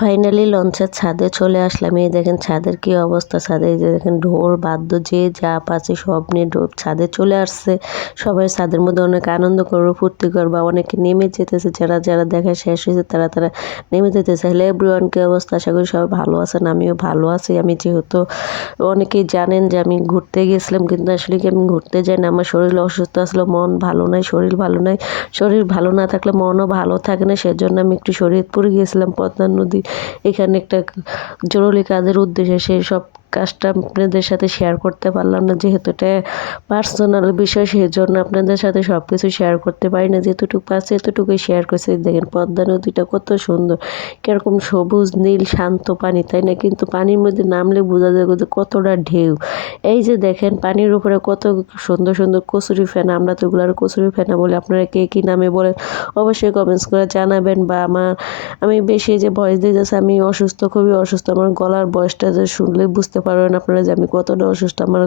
Finally লঞ্চের ছাদে চলে আসলাম। এই দেখেন ছাদের কি অবস্থা। ছাদে এই যে দেখেন ঢোল বাদ্য যে যা পাচ্ছে সব নিয়ে ছাদে চলে আসছে। সবাই ছাদের মধ্যে অনেক আনন্দ করবো, ফুর্তি করবো। অনেকে নেমে যেতেছে, যারা যারা দেখা শেষ হয়েছে তারা তারা নেমে যেতেছে। হ্যালো এভরিওয়ান, কি অবস্থা? আশা করি সবাই ভালো আছেন। আমিও ভালো আছি। আমি যেহেতু অনেকেই জানেন যে আমি ঘুরতে গেছিলাম, কিন্তু আসলে কি আমি ঘুরতে যাই না। আমার শরীর অসুস্থ আসলে, মন ভালো নাই, শরীর ভালো নাই। শরীর ভালো না থাকলে মনও ভালো থাকে না। সেজন্য আমি একটু শরীয়তপুরে গিয়েছিলাম, পদ্মা নদী এখানে একটা জরুরি কাজের উদ্দেশ্যে। সেই সব কাজটা আপনাদের সাথে শেয়ার করতে পারলাম না, যেহেতু এটা পার্সোনাল বিষয়। সেই জন্য আপনাদের সাথে সব কিছু শেয়ার করতে পারি না। যেতটুকু পাচ্ছি এতটুকুই শেয়ার করছি। দেখেন পদ্মা নদীটা কত সুন্দর, কীরকম সবুজ নীল শান্ত পানি, তাই না? কিন্তু পানির মধ্যে নামলে বোঝা যায় যে কতটা ঢেউ। এই যে দেখেন পানির উপরে কত সুন্দর সুন্দর কচুরি ফেনা, আমরা তো এগুলো কচুরি ফেনা বলি। আপনারা কে কী নামে বলেন অবশ্যই কমেন্টস করে জানাবেন। বা আমি বেশি যে ভয়েস দিতেছি, আমি অসুস্থ, খুবই অসুস্থ। আমার গলার বয়সটা যে শুনলে বুঝতে পারবেন আপনারা যে আমি কতটা অসুস্থ। আমার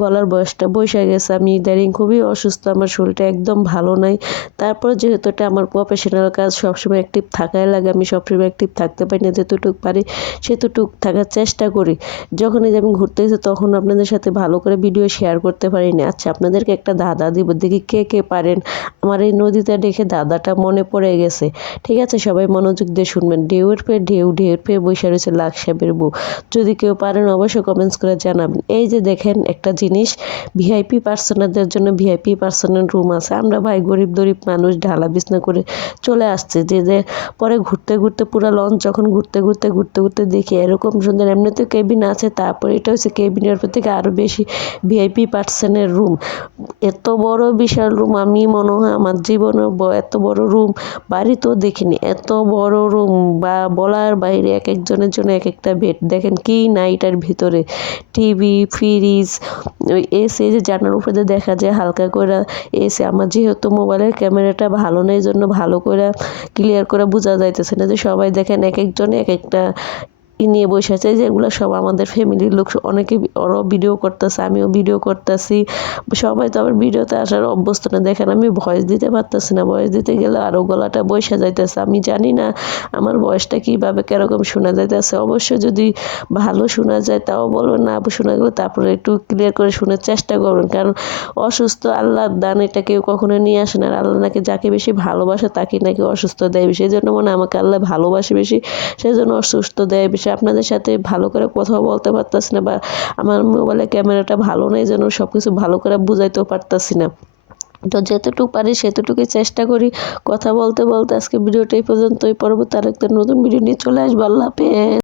গলার বয়সটা বসে গেছে। আমি ইদানিং খুবই অসুস্থ, আমার শরীরটা একদম ভালো নাই। তারপর যেহেতু এটা আমার প্রফেশনাল কাজ, সবসময় অ্যাক্টিভ থাকাই লাগে। আমি সবসময় অ্যাক্টিভ থাকতে পারি না, যেতটুকু পারি সেতটুকু থাকার চেষ্টা করি। যখনই যে আমি ঘুরতে গেছি তখন আপনাদের সাথে ভালো করে ভিডিও শেয়ার করতে পারি না। আচ্ছা, আপনাদেরকে একটা ধাঁধা দিব, দেখি কে কে পারেন। আমার এই নদীতে দেখে ধাঁধাটা মনে পড়ে গেছে। ঠিক আছে, সবাই মনোযোগ দিয়ে শুনবেন। ঢেউয়ের পে ঢেউ, ঢেউয়ের পে বসে রয়েছে লাখ সাহেবের বউ। যদি কেউ পারেন অবশ্যই কমেন্টস করে জানাবেন। এই যে দেখেন একটা জিনিস, ভিআইপি পার্সোনালদের জন্য ভিআইপি পার্সোনাল রুম আছে। আমরা ভাই গরিব গরিব মানুষ ঢালা বিছনা করে চলে আসছে। যে পরে ঘুরতে ঘুরতে পুরো লঞ্চ যখন ঘুরতে ঘুরতে ঘুরতে ঘুরতে দেখি এরকম সুন্দর, এমনিতে কেবিন আছে, তারপরে এটা হচ্ছে কেবিনের থেকে আরও বেশি ভিআইপি পার্সনের রুম। এত বড় বিশাল রুম, আমি মনে হয় আমার জীবনে এত বড় রুম বাড়িতেও দেখিনি। এত বড় রুম বা বলার বাইরে, এক একজনের জন্য এক একটা বেড। দেখেন কি না এটার ভিতরে, টিভি, ফ্রিজ, ওই এসি, যে জানার উপরে দেখা যায় হালকা করে এসি। আমার যেহেতু মোবাইলের ক্যামেরাটা ভালো নেই, জন্য ভালো করে ক্লিয়ার করে বোঝা যাইতেছে না। যে সবাই দেখেন এক একজনে এক একটা নিয়ে বসে আছে, যেগুলো সব আমাদের ফ্যামিলির লোক। অনেকে ওরাও ভিডিও করতেছে, আমিও ভিডিও করতেছি। সবাই তো আবার ভিডিওতে আসার অভ্যস্ত না। দেখেন আমি ভয়েস দিতে পারতেছি না, ভয়েস দিতে গেলে আরও গলাটা বসে যাইতেছে। আমি জানি না আমার ভয়েসটা কীভাবে কীরকম শোনা যাইতেছে। অবশ্যই যদি ভালো শোনা যায় তাও বলবেন, না শোনা গেলে তারপরে একটু ক্লিয়ার করে শোনার চেষ্টা করবেন। কারণ অসুস্থ আল্লাহর দান, এটা কেউ কখনো নিয়ে আসে না। আর আল্লাহ নাকি যাকে বেশি ভালোবাসে তাকে নাকি অসুস্থ দেয় বেশি। সেই জন্য মনে আমাকে আল্লাহ ভালোবাসে বেশি, সেই জন্য অসুস্থ দেয় বেশি। আপনাদের সাথে ভালো করে কথাও বলতে পারতাছি না, বা আমার মোবাইলের ক্যামেরাটা ভালো নেই, যেন সব কিছু ভালো করে বুঝাইতেও পারতাছি না। তো যেতটুকু পারি সেতটুকুই চেষ্টা করি কথা বলতে বলতে। আজকে ভিডিওটা এই পর্যন্তই। পরবর্তী আরেকটা নতুন ভিডিও নিয়ে চলে আসবো। আল্লাহ হাফেজ।